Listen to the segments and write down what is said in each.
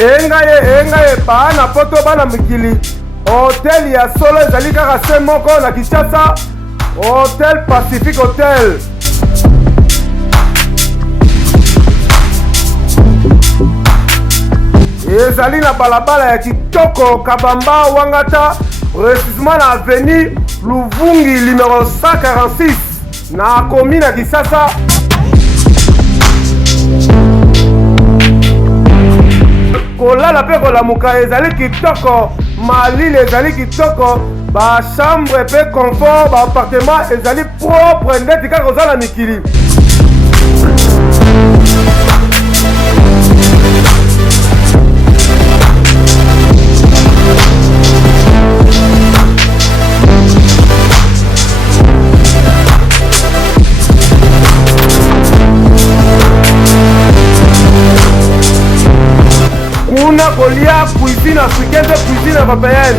engaye bana poto bana mikili hotel ya solo ezali kaka se moko na Kinshasa, Hotel Pacific Hotel. Ezali na balabala ya kitoko Kabamba Wangata, précisément na avenue Luvungi numéro 146 na commune ya Kinshasa. Kolala pe kolamuka ezali kitoko, malili ezali kitoko, ba chambre pe confort, ba appartement ezali propre ndeti kaka kozala mikili. Kuna kolia cuisine africaine, cuisine européenne.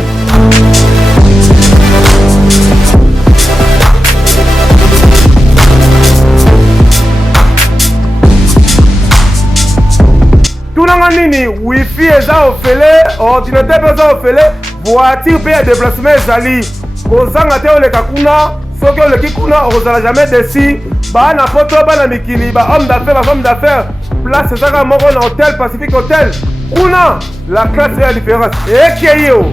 Tunanga nini wifi eza ofele, ordinateur eza ofele, voiture pe ya déplacement ezali. Kozanga te oleka kuna, soki oleki kuna ozala jamais déçu. Bana poto bana mikili, ba homme d'affaires, ba femme d'affaires. Place ezaka moko na Hotel Pacific Hotel. Kuna la classe est la différence. Et qui est yo?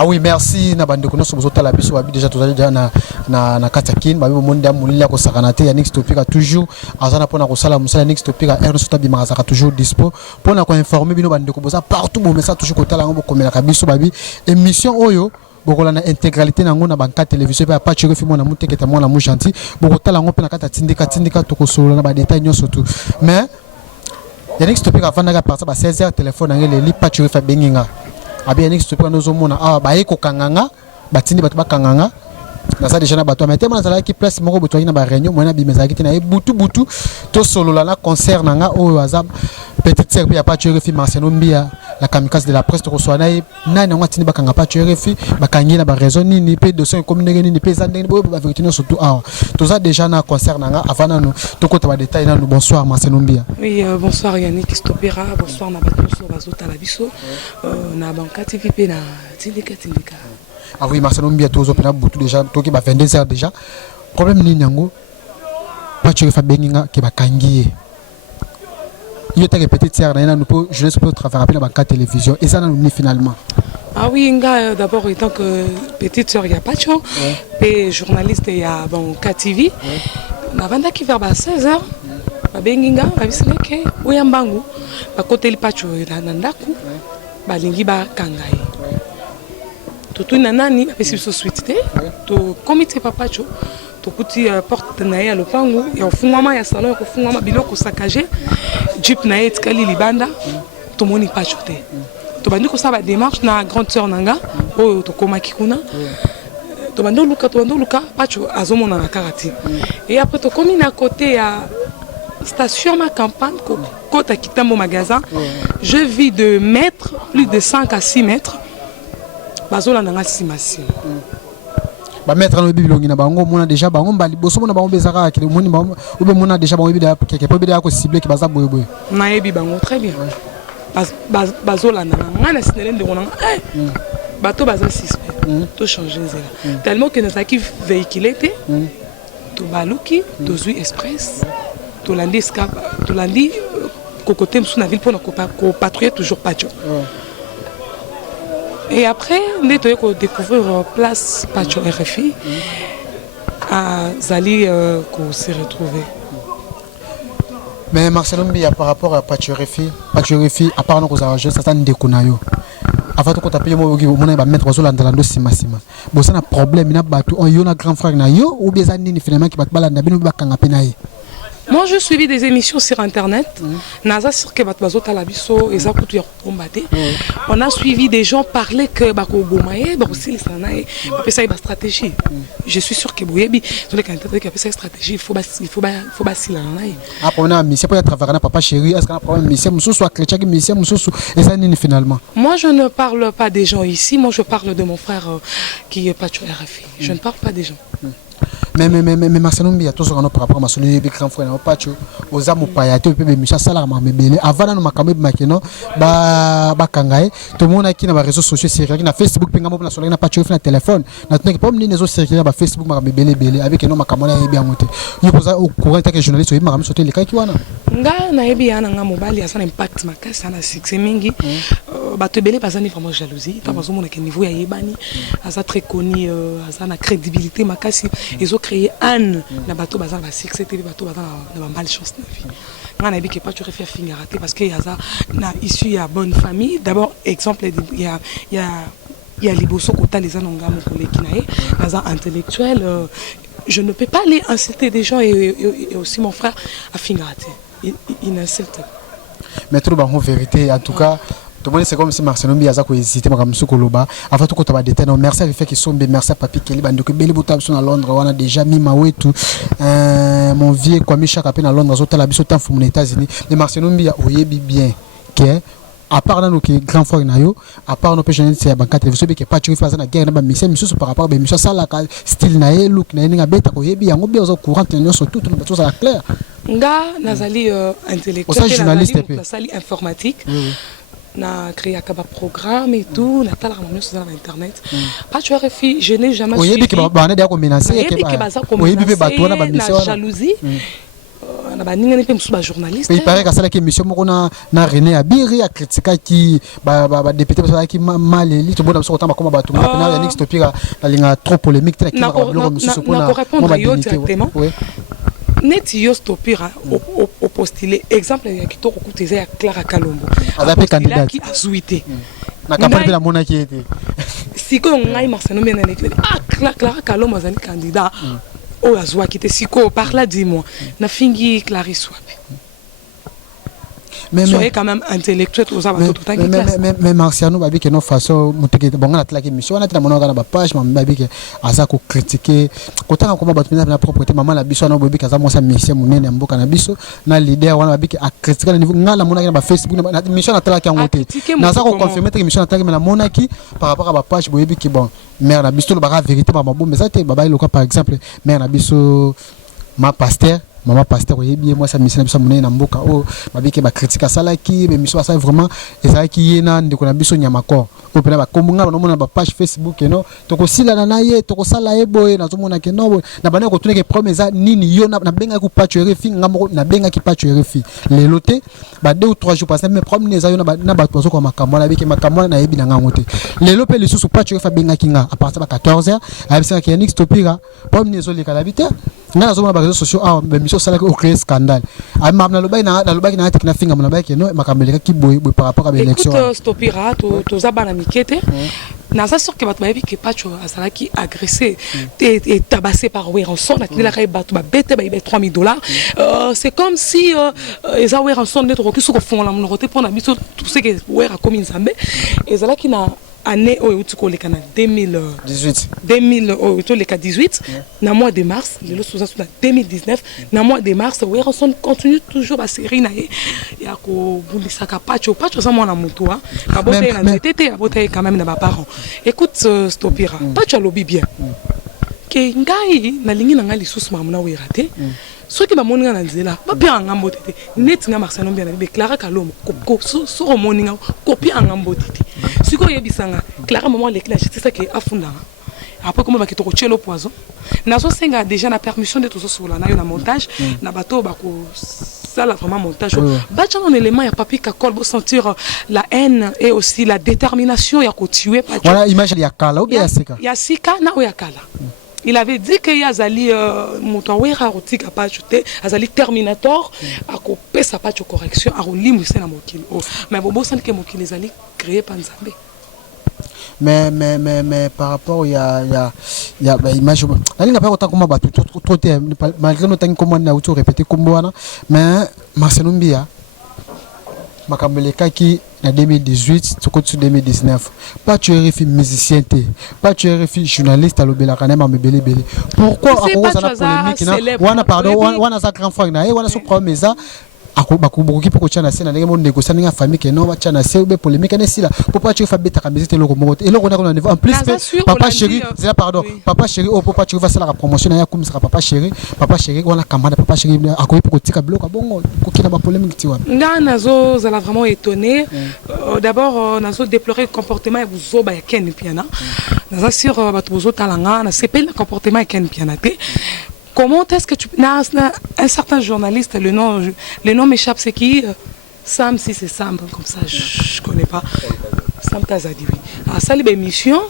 Ah oui, merci na bande kono sobozo tala biso babi déjà tout déjà na katakin babi monde amulila ko sakanate ya Nix Topika toujours azana pona ko sala musala Nix Topika Ernest Tabi Marazaka toujours dispo pona ko informer bino bande ko boza partout bon message toujours ko tala ngo komela kabiso babi émission oyo bokola na intégralité nango na banka télévision pe pa chiro fimo na muteketa mona mu gentil bokotala ngo pe na kata tindika to ko solo na ba détail nyoso tout mais ya Nix Topika vanaka partir ba 16h téléphone ngele li pa chiro fa benginga abi Nix Topika nozo mona awa ba eko kanganga batindi bato bakanganga na ça déjà na bato mais tellement na ki place moko boto na ba réunion mona bi mezaki tina e butu to solo la na concert nanga o azab petite sœur ya pas tuer fi Marcelo Mbia la kamikaze de la presse to so na nani ngati ni bakanga pas tuer fi bakangi na ba raison ni pe de son comme ni pe za ndeni bo ba vérité no surtout awa to ça déjà na concert nanga avant na no to ko ta ba détail na no bonsoir Marcelo Mbia. Oui, bonsoir Yannick Stopera, bonsoir na bato so bazota la biso na banka TV pe na tindika. Ah oui, Marcelo Mbia tozo pena butu déjà toki ba 22h déjà. Problème ni nyango pas tu fa benginga ke ba kangiye. Il était petite sœur na nous peut jeunesse peut travailler rapide na ba télévision et ça nous finalement. Ah oui, nga d'abord étant que petite sœur il y a Pacho et journaliste il y a bon KTV. Na banda ki vers 16h. Ba benginga ba bisleke oyambangu ba côté le Pacho na ndaku ba lingi ba kangai. Tout nanani parce que suite to comité papacho to kuti porte na ya lopango ya fungama ya salon ko fungama biloko sakaje jeep na etkali libanda to moni pachote to bandi ko saba démarche na grande sœur nanga o to komaki kuna to bando luka pacho azomona na karati et après to komi na côté ya station ma campagne côté kitambo magasin je vis de mètres plus de 5 à 6 mètres. Bazola nanga simasi. Ba mettre no bibilongi na bango mona déjà bango mbali boso mona bango bezaka ki moni bango ube mona déjà bango bida quelque peu bida ko ciblé ki baza boye. Na yebi bango très bien. Bazola nanga ngana sinele ndeko nanga bato baza suspect. To changer zela. Tellement que nous qui véhiculé té to baluki to zui express to landi escape to landi kokotem sous na ville pour ko patrouiller toujours Pacho. Et après, on est découvrir place Pacho RFI à Zali qu'on s'est retrouvé. Mais Marcelo Mbia par rapport à Pacho RFI, à part nos arrangements, ça s'en déconnayo. Avant de taper moi on va mettre sur l'andalando sima. Bon ça na problème na bato on yo na grand frère na yo ou bien ça ni finalement qui bat balanda bino ba kanga penaye. Moi, je suivi des émissions sur Internet. Naza sur que Batbazo Talabiso et Zakutu Yakumbate. On a suivi des gens parler que Bako Bomaye, Bakosi les Sanae, ça y stratégie. Je suis sûr que Boyebi, tous les candidats qui ont fait stratégie, il faut basi la naï. Après on a mis c'est pour travailler na papa chéri, est-ce qu'on a problème mission mususu soit chrétien mission mususu et ça nini finalement. Moi, je ne parle pas des gens ici. Moi, je parle de mon frère qui est pas sur RFI. Je ne parle pas des gens. Mais Marcelo Mbia tous par rapport à ma solution avec grand frère pas tu aux amours payaté puis Michel Salama mais belé avant nous makamé makeno ba kangaye tout le monde qui na réseaux sociaux sur na Facebook pinga mo na sur na pas tu na téléphone na tenir pas les réseaux sociaux ba Facebook makamé belé avec no makamona et bien monté il posa au courant que journaliste il makamé sauter les kai kiwana nga na ebi yana nga mobali asa impact makasa na succès mingi ba te belé pas ani vraiment jalousie ta bazo mona que niveau ya yebani asa très connu asa na crédibilité makasi ils ont créé Anne na bateau bazar ba succès télé bateau bazar na malchance na vie nga na bi que pas tu refaire finir raté parce que asa na issu ya bonne famille d'abord exemple il y a Liboso Kota les anonga mon collègue nae bazar intellectuel je ne peux pas aller insulter des gens et aussi mon frère a finir raté il insulte mais trop en vérité en tout cas tout le monde c'est comme si Marcelo Mbia a hésité à me koloba avant tout quand on va détenir merci à fait qu'ils sont merci à Papi Kelly bande que belle boutade sont à Londres on a déjà mis mawe tout mon vieux quoi Micha capé à Londres autant la biso tant fou aux États-Unis mais Marcelo Mbia oyebi bien que à part dans nos grands frères nayo à part nos péchés c'est banque télévision que pas tu fais ça na guerre na ba mission par rapport à mission ça la style na look na nga beta ko yebi yango bien au courant tenir sur tout na chose à clair nga nazali intellectuel journaliste nazali informatique na créé un programme et tout na tala ramon sur internet pas tu RFI je n'ai jamais suivi oyebi que ba na dia ko menacer que oyebi pe bato na ba mission jalousie na ba ninga pe musu ba journaliste il paraît que ça la émission moko na René Abiri a critiqué qui ba député parce qui mal élu tout bon ça comme bato na Yannick Stopira la ligne trop polémique très qui va le musu pour na répondre à yo directement net yo Stopira au postulé exemple ya kitoko kuteza ya Clara Kalombo a candidat qui a souhaité na campagne de la monarchie était siko ngai Marcelo Mbia na Clara Kalombo azali candidat o azwa kite siko par là dis-moi na fingi Clarisse Wabe soyez quand même intellectuel aux abattoirs tout mais Marciano babi que non façon muteke bon na tla mission on a tla monaka na ba page mais babi que asa ko critiquer kotanga koma bato na propriété maman la biso na babi kaza mo sa mission munene mboka na biso na leader wana babi que a critiquer na niveau ngala monaka na ba Facebook na mission na tla ki ngote na sa ko confirmer que mission na tla na monaki par rapport à ba page babi que bon mère na biso ba vérité ba bon mais ça te baba loka par exemple mère na biso ma pasteur maman pasteur oyebi moi ça mission na biso monene na mboka o babike ba critique sala ki mais mission ça vraiment ezala ki yena ndeko na biso nyamako o pena ba kombunga na mona ba page Facebook no to ko sila na ye to ko sala eboye na zomona ke no na bana ko tuneke promesa nini yo na benga ku patch refi ngamo na benga ki patch refi le loté ba 2 ou 3 jours passé mais promene za yo na ba tozo ko makambo na bike makambo na yebi na ngamote le lope le susu patch refa benga kinga à partir de 14h a bisa ki Yannick Stopira promene zo le kalabite na zomona ba réseaux sociaux a mission ça au créer scandale a mabna lobai na na tekna finga na lobai no makambeleka ki boy par rapport à l'élection écoute Stopira to zabana mikete na ça sûr que bato bayebi que pacho asala ki agressé et tabassé par Weranson na tila kay bato ba bete ba $1000 c'est comme si eza Weranson ne to ki suko fond la mnoroté pour na biso tout ce que Wera comme Nzambe ezala ki na année au utuko le kana 2018 au le 18 na mois de mars le sous 2019 na mois de mars Weranson continue toujours à série na ya ko bulisa ka pacho za mwana mutu ha abote na tete abote quand même na ba parents écoute Stopira pacho lobi bien ke ngai na lingi na ngali susu mamuna we raté ceux qui m'ont na nzela ba bien ngambo tete net nga Marcelo Mbia na be Clara Kalombo ko so moninga copie ngambo tete siko yebisanga Clara maman les clash c'est ça qui afunda après comment va ki to chelo poison na so senga déjà na permission de tout ça sur la na montage na bateau ba ko ça là vraiment montage bacha un élément ya papi kakol pour sentir la haine et aussi la détermination ya ko tuer pas voilà image ya kala ou bien ya sika na o ya kala. Il avait dit que Yazali Moutawera Roti a pas ajouté Azali Terminator a coupé sa page de correction a roulim c'est na mokili mais bobo sent que mokili les allait créer par Nzambe mais par rapport il y a ya ba image nalinga pa kota koma batu trop te malgré no tangi koma na auto répéter kombo wana mais Marcelo Mbia makamboleka ki na 2018 toko tu 2019 pas tu es musicien te pas tu es journaliste alobela kana ma mebele bele pourquoi akoza na polémique na wana pardon wana za grand frère na wana so problème ça bakubuki pe ko chana sena ndenge mo négocier ninga famille ke no ba chana se be polémique na sila papa tu fa beta ka musique loko moto et loko na niveau en plus papa chéri c'est pardon papa chéri oh papa tu va faire la promotion ya comme ça papa chéri wana kamana papa chéri akoyi pe ko tika bloka bongo ko kina ba polémique tiwa nga nazo zala vraiment étonné d'abord nazo déplorer le comportement et vous ba ya ken piana nazo sur bato bozo talanga na sepel le comportement ya ken piana te. Comment est-ce que tu... un certain journaliste, le nom m'échappe, c'est qui Sam, si c'est Sam, comme ça, je ne connais pas. Sam Tazadi, oui. À sa émission,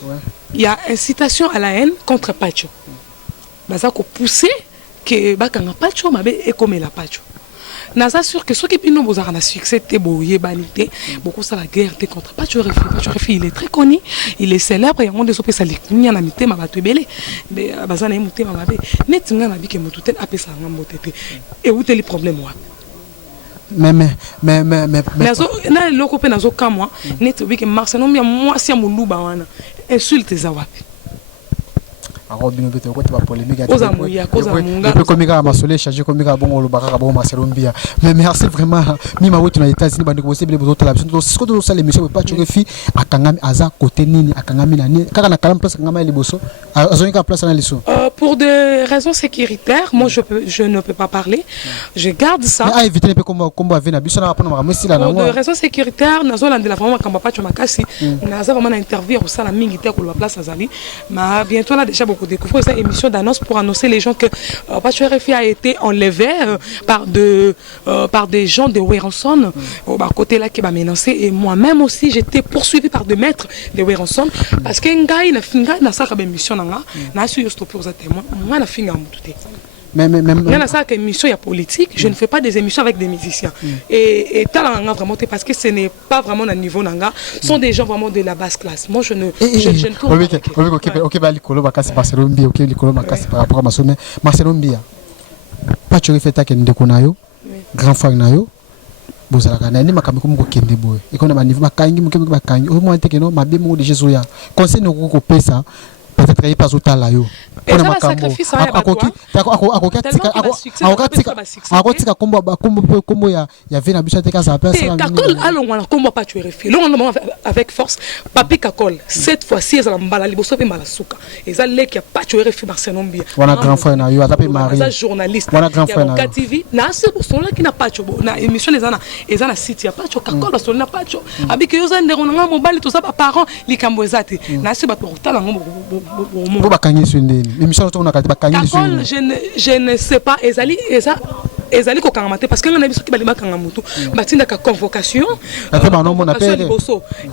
il y a incitation à la haine contre Pacho. Ça a poussé que Pacho m'a et comme la Pacho. Naza sûr que ceux qui pinno bozara na succès té boyé banité beaucoup ça la guerre té contre Pacho Refi il est très connu il est célèbre et on des opé ça likunya na mité ma bato belé mais bazana muté ma babe net nga na bi ke mutu tel apesa nga motete et où les problèmes wa mais nazo na loko pe nazo ka moi net bi ke Marcelo Mbia moi si amuluba wana insulte za wapi Robino bete ko ba polémique koza munga comme ka masole charger comme ka bongo lo baka bon Marcelo Mbia mais merci vraiment mi ma wotu na États-Unis bande ko possible bozo la biso ce que do ça l'émission pas tu refi akangami aza côté nini akangami na ni kaka na kalam place ngama liboso azoni ka place na liso pour des raisons sécuritaires moi je ne peux pas parler je garde ça mais éviter peu comme avait na biso na pas na messi là na pour des raisons sécuritaires nazo landela vraiment kamba pas tu makasi naza vraiment na interview au sala mingi te ko la place azali mais bientôt là déjà beaucoup découvrir cette émission d'annonce pour annoncer les gens que Pacho RFI a été enlevé par des gens de Weranson au côté là qui m'a menacé et moi-même aussi j'étais poursuivi par des maîtres de Weranson parce que ngai na saka ba émission nanga na su stopper aux témoins moi na finga mututé même ça que émission politique je ne fais pas des émissions avec des musiciens et talanga vraiment parce que ce n'est pas vraiment un niveau nanga sont des gens vraiment de la basse classe moi je ne OK ba likolo bakasi Marcelo Mbia OK likolo makasi par rapport à Masome Marcelo Mbia pas tu refais ta kende konayo grand frère nayo bozala kana ni makamiko mko kende boy ikona ba niveau bakangi mko bakangi au moins te que non mabe mo de Jésus ya conseil no ko pesa peut-être il pas autant là yo on a makambo akotika kombo ya vena biso te kaza pesa la kakol alongwa na kombo pas tu refi longo avec force papi kakol cette fois-ci ezala mbala liboso pe mbala suka ezala ki pas tu refi Marcelo Mbia wana grand frère na yo atape mari wana journaliste wana grand frère na TV na se pour cela qui n'a pas na émission ezana site ya pas kakol parce na pas abiki yo za ndero nga mobali to ça ba parents likambo ezate na se ba portala ngombo je ne sais pas ezali ko kangamate parce que ngana biso ki balima kangamutu batinda ka convocation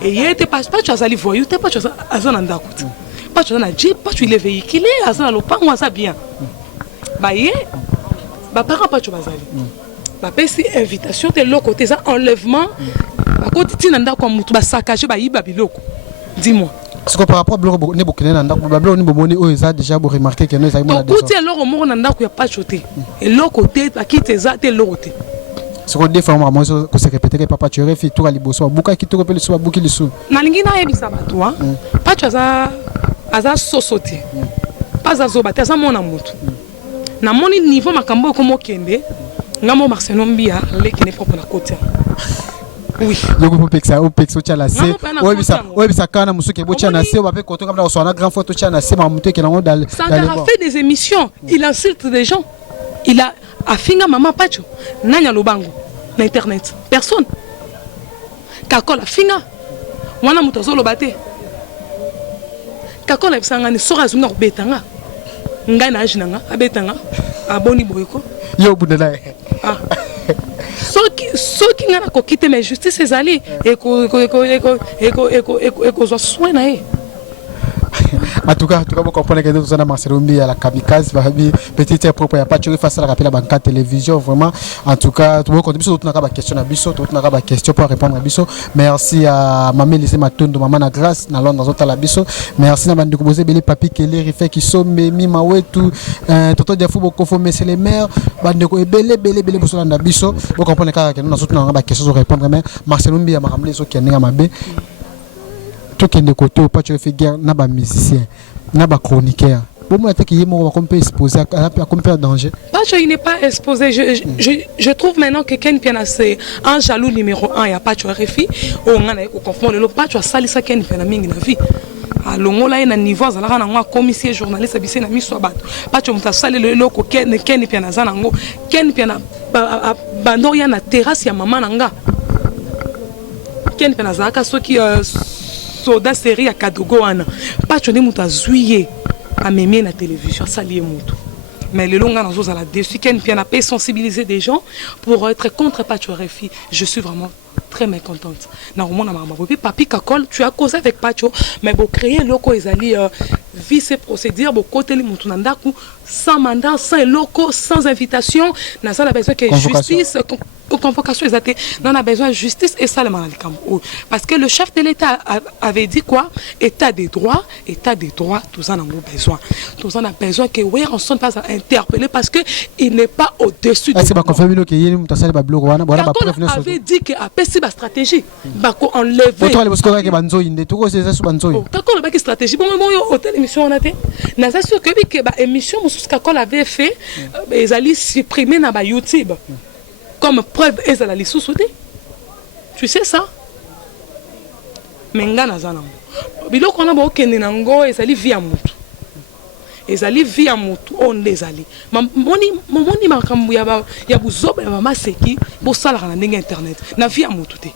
et yete pas tu azali voyou te pas tu azana ndakuti pas tu azana jeep pas tu il est véhiculé azana lopango ça bien ba ye ba parents pas tu bazali ba pesi invitation te loko te ça enlèvement ba ko titina ndako mutu ba saccager ba yiba biloko dis-moi. Parce que par rapport à Bloro ne bokene na ndako bablo ni bomoni o eza déjà bo remarquer que nous ça mona déjà. Tout est loro mo na ndako ya pas choté. Et loro côté akite za te loro te. Ce qu'on défend moi ko se répéter papa tu refi tout ali boso buka ki to repele so buki lisu. Na lingi na yebisa bato hein. Pas tu aza sosoté. Pas azobate aza mona mutu. Na moni niveau makambo ko mo kende. Ngamo Marcelo Mbia lekine propre na côté. Oui. Donc pour pexa au pexo tchala se. Ouais bisa kana musuke bo tchala se ba pe koto comme ça on a grand photo tchala se ma muté qui dans dans. Sandra a fait des émissions, il insulte des gens. Il a afinga maman Pacho. Nanya lobango na internet. Personne. Kakola finga. Wana mutazo lobate. Kakola bisanga ni sora zunga betanga. Ngai na ajinanga abetanga aboni boyeko. Yo budela. Ah. Ceux qui n'ont pas quitté mais justice c'est allé et soin En tout cas, vous comprenez que nous avons Marcelo Mbi à la kamikaze, petite propre, il n'y a pas de face à la capitale banque télévision, vraiment. En tout cas, tout le monde continue, tout le monde a question à Bisso, tout le monde a question pour répondre à Bisso. Merci à Mamé Lise Matondo, Maman na grâce, dans Londres, dans la Bisso. Merci à Bandeko Bosé, Bélé Papi, Kelly, Rifé, qui sont Mima Wetu, Toto Diafou, Bokofo, Messé les maires, Bandeko, Bélé, Bosso, dans la Bisso. Vous comprenez que nous avons des questions à répondre, mais Marcelo Mbi a marqué ce qui est né à Mabé. Tout qui est de côté, ou pas, tu fais guerre, n'a pas musicien, n'a pas chroniqueur. Pour moi, on peut exposer à danger. Il n'est pas exposé. Je trouve maintenant que Ken Piana, c'est un jaloux numéro 1. Il n'y a pas de RFI. On a confondre le pas. Tu as sali ça Ken Piana Mingi na vie. Alors, là, il y a un niveau. Il y a un commissaire journaliste. Il y a un mis pas tu as sali le loco Ken Piana Zanango. Ken Piana Bandor, il y a une terrasse. Il y a maman Nanga. Ken Piana Zaka, ceux qui soda série à Kadogo. Pas tu as des juillet. À m'aimer la télévision, ça lié moto. Mais le long dans la dessus, Ken Piana peut sensibiliser des gens pour être contre Pacho RFI. Je suis vraiment très mécontente. Normalement, papi Kakol, tu as causé avec Pacho, mais pour créer loco ils allaient vice procédure, pour côté les moutounandaku, sans mandat, sans loco, sans invitation. N'a ça besoin que justice. Convocation exacte. On a besoin de justice et ça le mal parce que le chef de l'État avait dit quoi? État des droits, tout ça en a besoin. Tout ça on a besoin que oui, on ne soit pas interpellé parce que il n'est pas au-dessus de. C'est pas confirmé que il on avait dit que a pessi ba stratégie, ba ko enlever. Autant les bosco que banzo inde, tout c'est ça sous banzo. Kakol ba stratégie, bon moi hôtel émission on a été. Na ça sûr que ba émission mususu Kakol avait fait, ils allaient supprimer na ba YouTube. Comme preuve, ils allaient sous-souder. Tu sais ça? Mais ngana zana. Bilo kona ba okende nango, ils allaient via mutu. Ils allaient via mutu, on les allait. Moni makambu ya buzoba ya mama seki, bo sala na ndenge internet. Na via mutu te.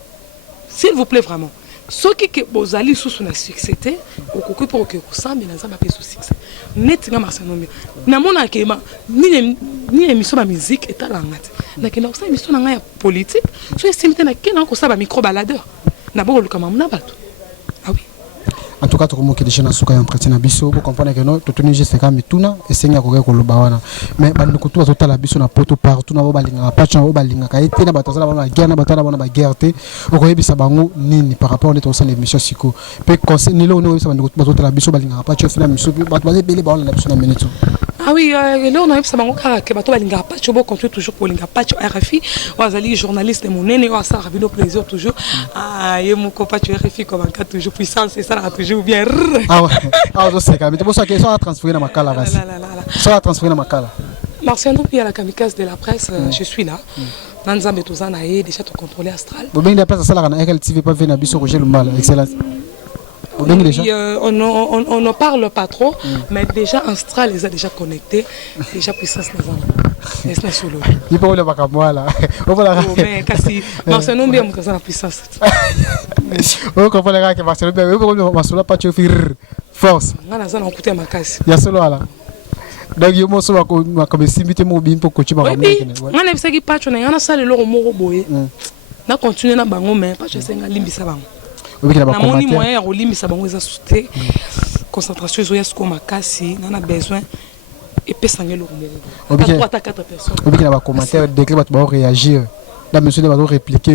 S'il vous plaît vraiment. Ce qui que vous allez sous son succès, au cocu pour que vous semblez dans un peu sous succès. Net nga Marcelo Mbi. Na mona kema ni émission de musique et talent. Na kena aussi émission na politique. So estimé na kena ko sa ba micro baladeur. Na bo luka mamna bato. Ah oui. En tout cas, tout le monde qui est déjà dans ce cas entretien à Bisso, vous comprenez que nous, tout le monde juste fait comme tout na, et c'est n'y a qu'au Kolobawana. Mais bah nous tout à la Bisso na poto partout na balinga, pas changé balinga, kaité na bataza na guerre na batana na guerre té, au koye bisa bango nini par rapport à l'état de l'émission siko. Pe conseil ni là on est ça nous tout à la Bisso balinga, pas changé na Bisso, bah basé belé ba on a Bisso na minute. Ah oui, là on a ça bango que bato balinga pas changé continue toujours pour linga pas RFI, wazali journaliste de mon nene wa ça rabino plaisir toujours. Ah yemo ko pas RFI comme un cas toujours puissance et ça toujours bien. Ah ouais, ah je sais quand même. C'est pour ça qu'ils sont transférés dans ma cala. Sont transférés dans ma cala. Marcelo Mbi à la kamikaze de la presse, je suis là. Nanzambe tozana et déjà te contrôler astral. Vous bien la place ça là na RLTV pas venir Bisso Roger Lumbala, excellence. On ne parle pas trop, mais déjà Astral les a déjà connectés, déjà puissance les a solo. Il faut le bac à moi là. Mais kasi Marcelo Mbi am kasa na puissance. On comprend les gars que Marcelo Mbi Marcelo pas tu faire force. Ngana za na kutia makasi. Ya solo là. Donc yo mo so ba comme simité mo bien pour coacher ba ngana bisa ki patcho na ngana sale lo mo boye. Na continuer na bango mais patcho senga limbisa bango. Na moni moyen ya kolimbisa bango eza souté. Concentration zo ya sko makasi, na besoin et pesange lo mo. 3 à 4 personnes. Obi ki na ba commentaire décret ba réagir. Là monsieur va répliquer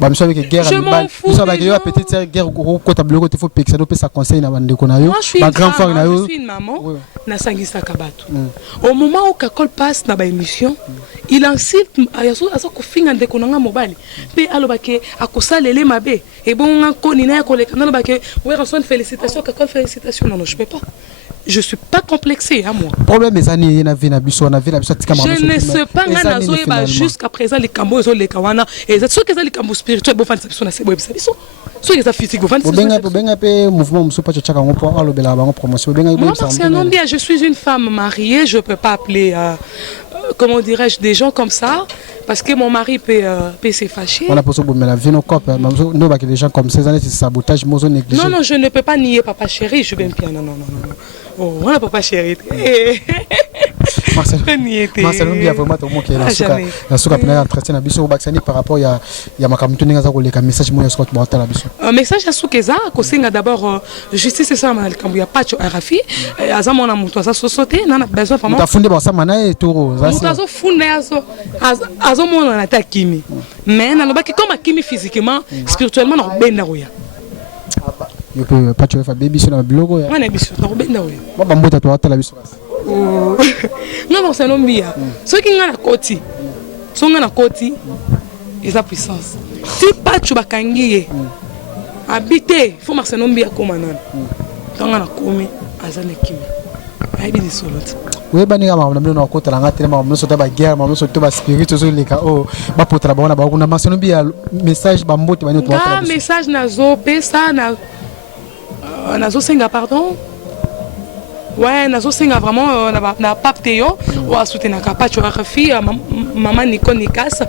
ba monsieur avec guerre animale monsieur avec yo petite sœur guerre ko tableau ko te faut pexer do pesa conseil na bande ko na yo ba grand frère na yo je suis une maman na sangisa kabato au moment où Kakol passe na ba émission il incite ayaso ko finga ndeko na mobali pe aloba ke akosalele mabe et bon ngako ni na ko le kanalo ba ke ouais reçoit une félicitation Kakol félicitations non je peux pas. Je suis pas complexé à moi. Problème les années na vie na biso na vie na biso tika je ne sais pas ngana zoeba jusqu'à présent les cambo zo les kawana et ceux qui ont les cambo spirituels bo fan biso na sebo biso ceux qui ont physique bo fan benga pe mouvement muso pa chaka ngopo alobela ba promotion benga moi c'est un homme bien je suis une femme mariée je peux pas appeler comment dirais-je des gens comme ça parce que mon mari peut se fâcher. On a posé pour la vie nos copes nous ba que des gens comme ces années c'est sabotage mozo négligé. Non je ne peux pas nier papa chéri je vais bien non. Oh, on n'a pas chéri. Marcel Mbia vraiment tout le monde qui est la souka pena entretien na biso bakisani par rapport ya makamto ninga za koleka message moya souka tubata la biso message ya souka eza ko singa d'abord justice c'est ça na likambo ya patcho RFI azamo na mutu aza société na besoin vraiment tafunde ba sama na etoro za mutu azo funde azo mona na ta kimi mais na lobaki comme kimi physiquement spirituellement na benda roya yo pe patcho fa baby sur na blogo ya wana biso na benda roya baba mbota tubata la biso non Marcel Mbia ce qui nga na koti so nga na koti eza puissance ti patcho bakangiye habité faut Marcel Mbia koma nana tanga na komi azana kimi aibi ni solot we bani kama mnamno na kota langa tena mnamno soto ba guerre mnamno soto ba spirit so leka o ba potra ba na Marcel Mbia message ba mbote bani to ba message nazo pesa nazo senga pardon. Ouais, nazo singa vraiment na pape Théo ou à soutenir ka patcho RFI maman Nicole Nikas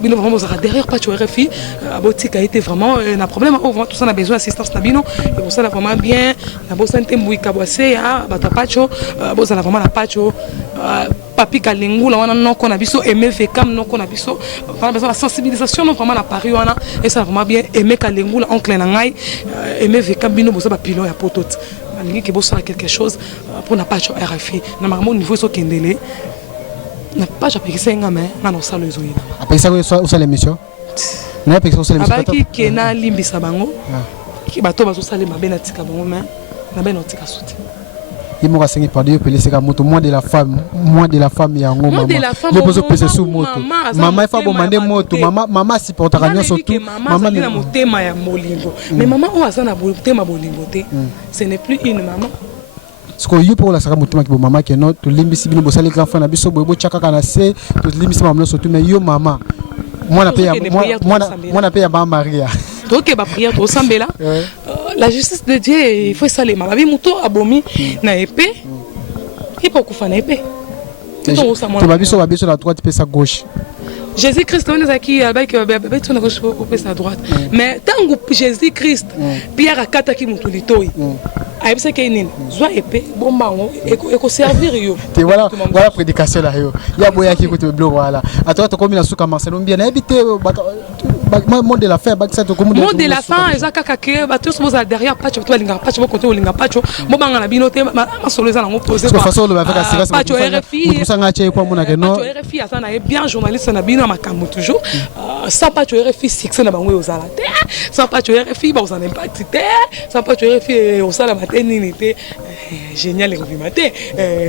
bino vraiment ça derrière patcho RFI abotika a été vraiment un problème vraiment tout ça on a besoin d'assistance na bino et pour ça là vraiment bien na bo santé mbuika boise ya bata patcho bo ça vraiment na patcho papi kalengula wana noko na biso aimer fekam noko na biso vraiment besoin la sensibilisation non vraiment na Paris wana et ça vraiment bien aimer kalengula oncle na ngai aimer fekam bino bo ça ba pilon ya potote qui bosse quelque chose pour n'a pas de RFI na marmo niveau so kendele n'a pas appris ça ngame na no salo ezoyina après ça où l'émission na après ça l'émission abaki kena limbisa bango ki bato bazo sale mabe na tika bango mais na ben otika soute il m'a enseigné par Dieu pelé c'est moto moins de la femme ya ngoma le bozo pese sous moto maman il faut demander moto maman supporte rien surtout maman na motema ya molingo mais maman o azana motema bolingo te ce n'est plus une maman ce que yo pour la saka motema ki bo maman ke no to limbisi bino bo sale grand frère na biso bo chaka kana se to limbisi maman surtout mais yo maman moi na paye ba Maria donc ba prière to sambela la justice de Dieu il faut ça les mababi muto abomi na épée il faut kufa na épée to babiso la droite pe sa gauche Jésus Christ on est qui avec on a gauche pe sa droite mais tant que Jésus Christ Pierre akata ki muto litoi aibisa ke nini zwa épée bomba eko servir yo te voilà prédication là yo ya boya ki kote blog voilà attends to komi na suka Marcel Mbia na habité monde de la fin bakisa to komi monde de la fin ezaka kake bato so boza derrière patcho to linga patcho ko to linga patcho bomba na bino te ma solo eza na poser kwa façon le va faire séquence patcho RFI mutu sanga che kwa mona ke no patcho RFI asana bien journaliste na bino makambo toujours sans patcho RFI succès na bango ozala te sans patcho RFI ba ozana impact te sans patcho RFI osala nini te génial et matin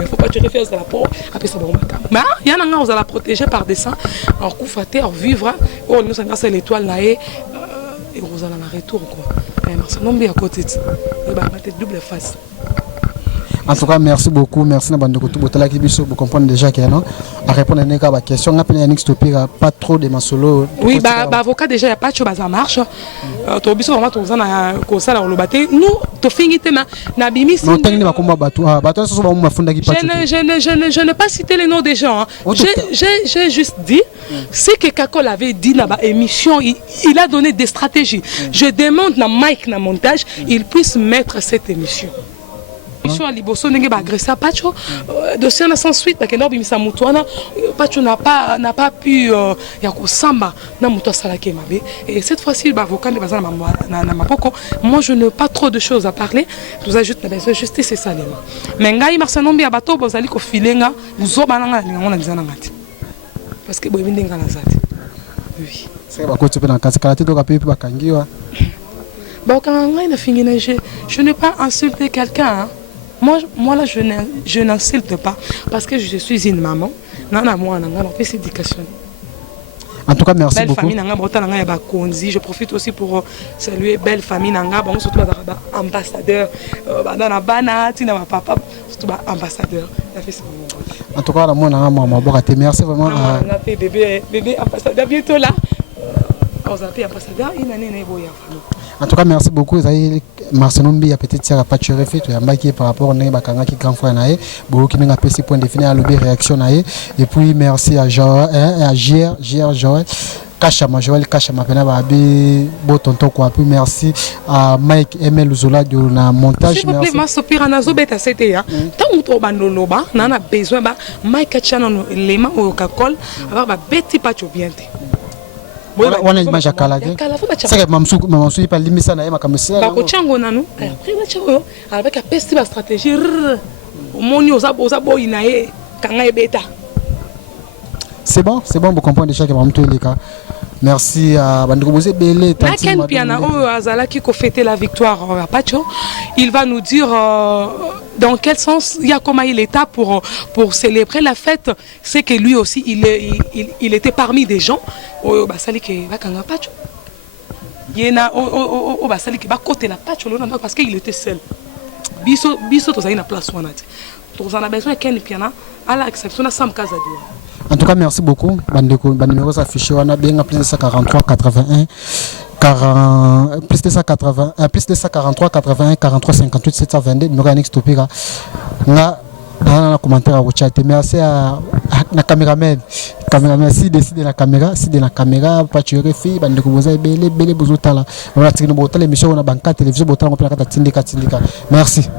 faut pas te refaire ça la peau après ça bon mais il y en a on va la protéger par des sangs en coup faté en vivre on nous grâce à l'étoile là et on allons en retour quoi Marcel Mbia à côté et bah tête double face. En tout cas, merci beaucoup. Merci Nabando Kotou Botala qui biso vous comprendre déjà que non à répondre à une question. On a appelé Yannick Stopira pas trop de ma solo. Oui, bah avocat déjà y a pas de chose ça marche. To biso vraiment to zana ko sala lobate. Nous to fingite na bimi. Non tengi ba komba batu. Batu so ba mu mafunda ki pacho. Je n'ai pas cité les noms des gens. J'ai juste dit ce que Kakol avait dit dans la émission, il a donné des stratégies. Je demande na Mike na montage, il puisse mettre cette émission. À Liboso n'enge ba agresser Pacho dossier na sans suite parce que n'obimisa mutuana Pacho n'a pas pu ya kusamba na mutu salake mabe et cette fois-ci ba avocat bazana na mapoko moi je n'ai pas trop de choses à parler nous ajoute la justice et ça mais ngai Marcel Mbia bato bozali ko filenga buzoba nanga ngona nzana ngati parce que boye ndinga na zati oui c'est ba ko tsope na kasikala te to ka pepe bakangiwa ba quand ngai na fingi na je n'ai pas insulté quelqu'un. Moi là, je n'insulte pas parce que je suis une maman. En tout cas, merci belle beaucoup. Famille, je profite aussi pour saluer belle famille Nanga, bon, surtout ambassadeur, papa, surtout ambassadeur. En tout cas, merci vraiment. Bébé ambassadeur bientôt là. En tout cas, merci beaucoup. Marcel Mbia petite sœur à Patcho RFI, tu as par rapport à Bakanga qui grand frère naé, beaucoup qui n'a pas point défini à l'objet réaction naé. Et puis merci à Joël, à Joël. Kachama, Joël Kachama, bon tonton quoi. Puis merci à Mike Emel Zola de la montage. S'il vous plaît, ma sopira nazo beta c'était ya. Tant que tu bandoloba, nana besoin ba Mike Kachana les mains au cacol, avoir ba beti pacho biente. On a une image à Kalage. C'est que Mamsou pas limité na yema comme ça. Ba ko chango nanu. Après ba chango avec la peste ba stratégie. Moni osabo inae kanga beta. C'est bon, vous comprenez déjà que Mamtou est là. Merci à Bandrobosé Belé. Ken Piana, Azala qui a fêté la victoire à Pacho, il va nous dire dans quel sens il y a comment il était pour célébrer la fête. C'est que lui aussi, il était parmi des gens. Parce qu'il était seul. Biso to na place wana ti. To za na besoin Ken Piana à l'exception de Sam Kazadi. En tout cas, merci beaucoup. Bandeko, numéro s'affiche, on a bien plus de 143 81 plus de 143 81 43 58 722 numéro annexe topika. Na commentaire au chat. Merci à la caméraman. Si décide la caméra, si de la caméra, pas tu refi, bandeko boza belé bozotala. On a tiré nos botales émission on a banca télévision botala on peut la tindika. Merci.